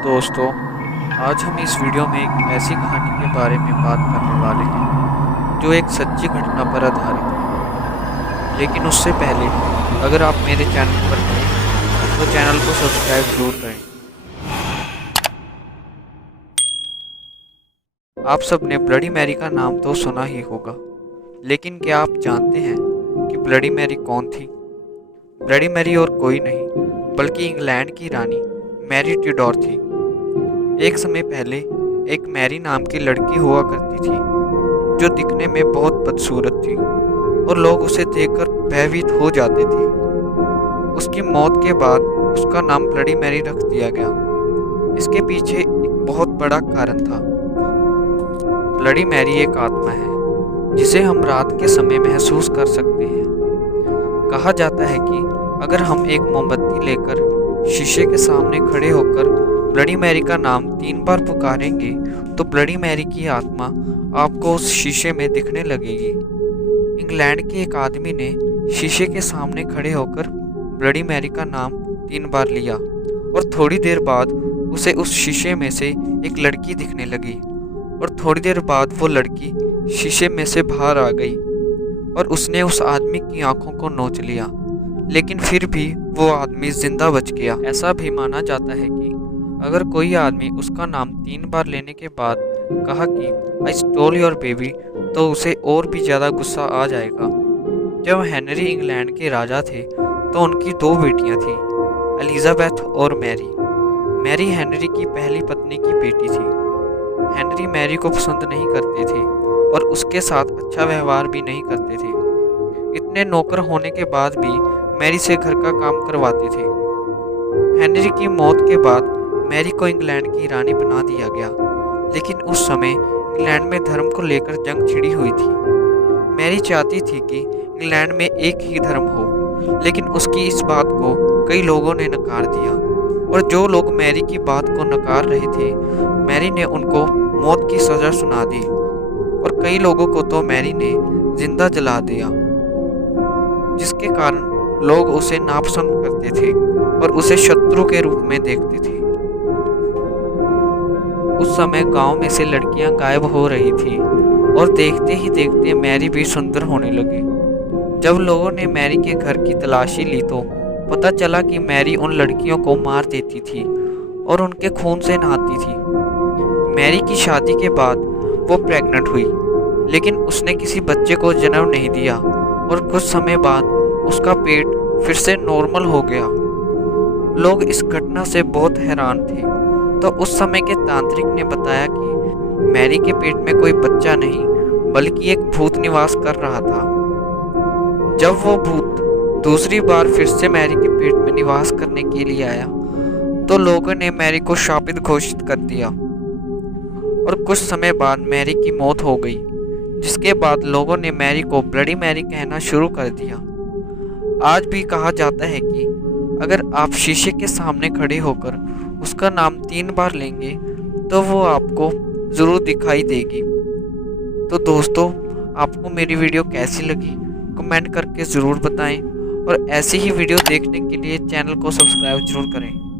दोस्तों, आज हम इस वीडियो में एक ऐसी कहानी के बारे में बात करने वाले हैं जो एक सच्ची घटना पर आधारित है। लेकिन उससे पहले अगर आप मेरे चैनल पर नए हैं तो चैनल को सब्सक्राइब जरूर करें। आप सबने ब्लडी मैरी का नाम तो सुना ही होगा, लेकिन क्या आप जानते हैं कि ब्लडी मैरी कौन थी? ब्लडी मैरी और कोई नहीं बल्कि इंग्लैंड की रानी मैरी ट्यूडोर थी। एक समय पहले एक मैरी नाम की लड़की हुआ करती थी जो दिखने में बहुत बदसूरत थी और लोग उसे देखकर भयभीत हो जाते थे। उसकी मौत के बाद उसका नाम ब्लडी मैरी रख दिया गया। इसके पीछे एक बहुत बड़ा कारण था। ब्लडी मैरी एक आत्मा है जिसे हम रात के समय महसूस कर सकते हैं। कहा जाता है कि अगर हम एक मोमबत्ती लेकर शीशे के सामने खड़े होकर ब्लडी मैरी का नाम 3 बार पुकारेंगे तो ब्लडी मैरी की आत्मा आपको उस शीशे में दिखने लगेगी। इंग्लैंड के एक आदमी ने शीशे के सामने खड़े होकर ब्लडी मैरी का नाम 3 बार लिया और थोड़ी देर बाद उसे उस शीशे में से एक लड़की दिखने लगी और थोड़ी देर बाद वो लड़की शीशे में से बाहर आ गई और उसने उस आदमी की आंखों को नोच लिया, लेकिन फिर भी वो आदमी जिंदा बच गया। ऐसा भी माना जाता है कि अगर कोई आदमी उसका नाम 3 बार लेने के बाद कहा कि आई स्टोल योर बेबी तो उसे और भी ज़्यादा गुस्सा आ जाएगा। जब हेनरी इंग्लैंड के राजा थे तो उनकी 2 बेटियां थीं, एलिजाबेथ और मैरी। मैरी हेनरी की पहली पत्नी की बेटी थी। हेनरी मैरी को पसंद नहीं करते थे और उसके साथ अच्छा व्यवहार भी नहीं करते थे। इतने नौकर होने के बाद भी मैरी से घर का काम करवाते थे। हेनरी की मौत के बाद मैरी को इंग्लैंड की रानी बना दिया गया, लेकिन उस समय इंग्लैंड में धर्म को लेकर जंग छिड़ी हुई थी। मैरी चाहती थी कि इंग्लैंड में एक ही धर्म हो, लेकिन उसकी इस बात को कई लोगों ने नकार दिया और जो लोग मैरी की बात को नकार रहे थे, मैरी ने उनको मौत की सज़ा सुना दी और कई लोगों को तो मैरी ने जिंदा जला दिया, जिसके कारण लोग उसे नापसंद करते थे और उसे शत्रु के रूप में देखते थे। उस समय गांव में से लड़कियां गायब हो रही थी और देखते ही देखते मैरी भी सुंदर होने लगी। जब लोगों ने मैरी के घर की तलाशी ली तो पता चला कि मैरी उन लड़कियों को मार देती थी और उनके खून से नहाती थी। मैरी की शादी के बाद वो प्रेग्नेंट हुई, लेकिन उसने किसी बच्चे को जन्म नहीं दिया और कुछ समय बाद उसका पेट फिर से नॉर्मल हो गया। लोग इस घटना से बहुत हैरान थे, तो उस समय के तांत्रिक ने बताया कि मैरी के पेट में कोई बच्चा नहीं बल्कि एक भूत निवास कर रहा था। जब वो भूत दूसरी बार फिर से मैरी के पेट में निवास करने के लिए आया तो लोगों ने मैरी को शापित घोषित कर दिया और कुछ समय बाद मैरी की मौत हो गई, जिसके बाद लोगों ने मैरी को ब्लडी मैरी कहना शुरू कर दिया। आज भी कहा जाता है कि अगर आप शीशे के सामने खड़े होकर उसका नाम 3 बार लेंगे तो वो आपको ज़रूर दिखाई देगी। तो दोस्तों, आपको मेरी वीडियो कैसी लगी कमेंट करके ज़रूर बताएं और ऐसी ही वीडियो देखने के लिए चैनल को सब्सक्राइब जरूर करें।